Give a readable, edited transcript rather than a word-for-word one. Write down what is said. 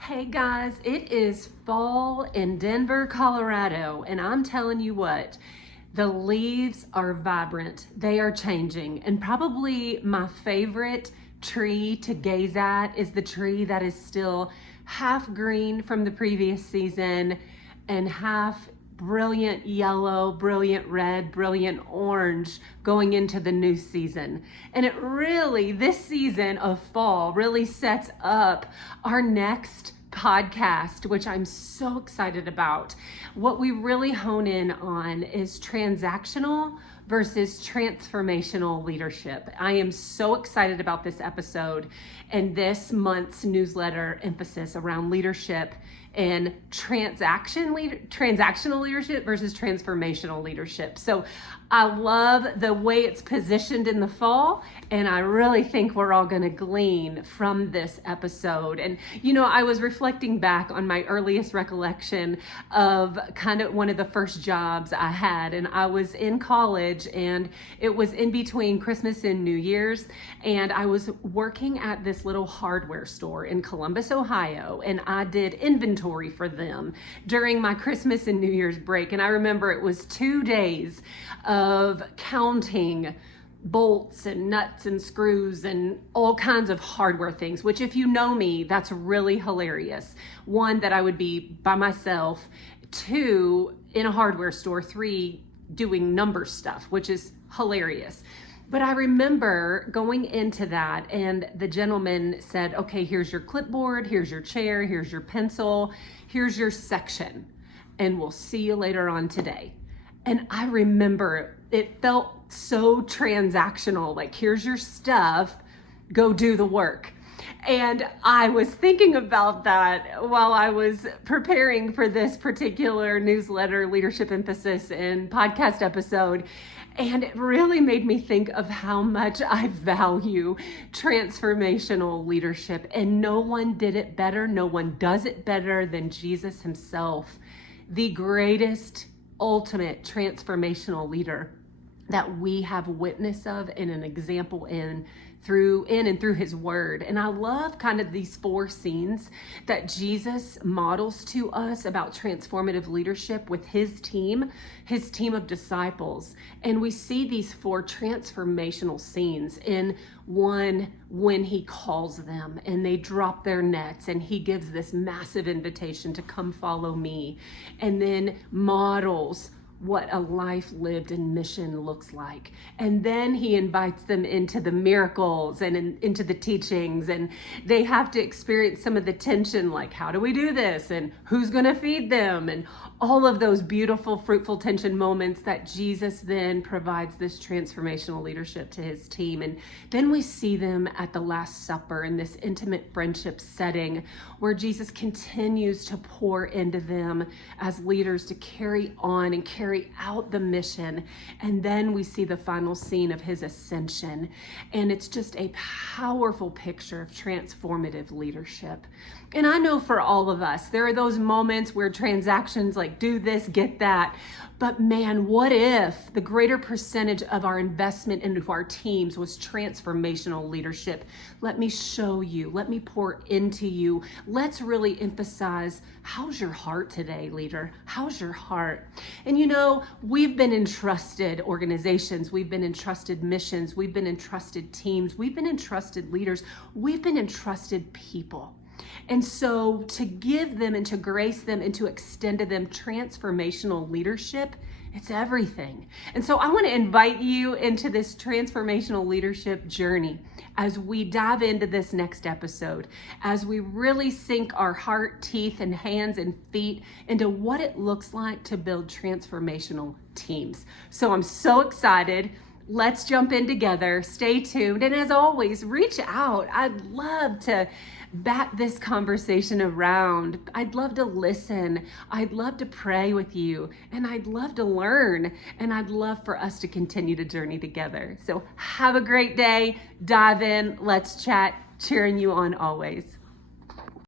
Hey guys, it is fall in Denver, Colorado, and I'm telling you what, the leaves are vibrant. They are changing, and probably my favorite tree to gaze at is the tree that is still half green from the previous season and half brilliant yellow, brilliant red, brilliant orange going into the new season. And it really, this season of fall really sets up our next podcast, which I'm so excited about. What we really hone in on is transactional versus transformational leadership. I am so excited about this episode and this month's emphasis around leadership and transactional leadership versus transformational leadership. So I love the way it's positioned in the fall, and I really think we're all going to glean from this episode. And I was reflecting back on my earliest recollection of kind of one of the first jobs I had, and I was in college, and it was in between Christmas and New Year's, and I was working at this little hardware store in Columbus, Ohio, and I did inventory for them during my Christmas and New Year's break. And I remember it was 2 days of counting bolts and nuts and screws and all kinds of hardware things, which, if you know me, that's really hilarious. One, that I would be by myself. 2, in a hardware store. 3, doing number stuff, which is hilarious. But I remember going into that, and the gentleman said, okay, here's your clipboard, here's your chair, here's your pencil, here's your section, and we'll see you later on today. And I remember it felt so transactional, like, here's your stuff, go do the work. And I was thinking about that while I was preparing for this particular newsletter, leadership emphasis, and podcast episode. And it really made me think of how much I value transformational leadership. And no one did it better, no one does it better than Jesus himself, the greatest, ultimate transformational leader that we have witness of and an example in and through his word. And I love kind of these 4 scenes that Jesus models to us about transformative leadership with his team of disciples. And we see these 4 transformational scenes. In one, when he calls them and they drop their nets and he gives this massive invitation to come follow me, and then models what a life lived in mission looks like. And then he invites them into the miracles and into the teachings, and they have to experience some of the tension, like, how do we do this? And who's going to feed them? And all of those beautiful, fruitful tension moments that Jesus then provides this transformational leadership to his team. And then we see them at the Last Supper in this intimate friendship setting where Jesus continues to pour into them as leaders to carry on and carry out the mission. And then we see the final scene of his ascension. And it's just a powerful picture of transformative leadership. And I know for all of us, there are those moments where transactions like do this, get that. But man, what if the greater percentage of our investment into our teams was transformational leadership? Let me show you. Let me pour into you. Let's really emphasize, how's your heart today, leader? How's your heart? And we've been entrusted organizations. We've been entrusted missions. We've been entrusted teams. We've been entrusted leaders. We've been entrusted people. And so to give them and to grace them and to extend to them transformational leadership, it's everything. And so I want to invite you into this transformational leadership journey as we dive into this next episode, as we really sink our heart, teeth, and hands and feet into what it looks like to build transformational teams. So I'm so excited. Let's jump in together. Stay tuned. And as always, reach out. I'd love to bat this conversation around. I'd love to listen. I'd love to pray with you. And I'd love to learn. And I'd love for us to continue to journey together. So have a great day. Dive in. Let's chat. Cheering you on always.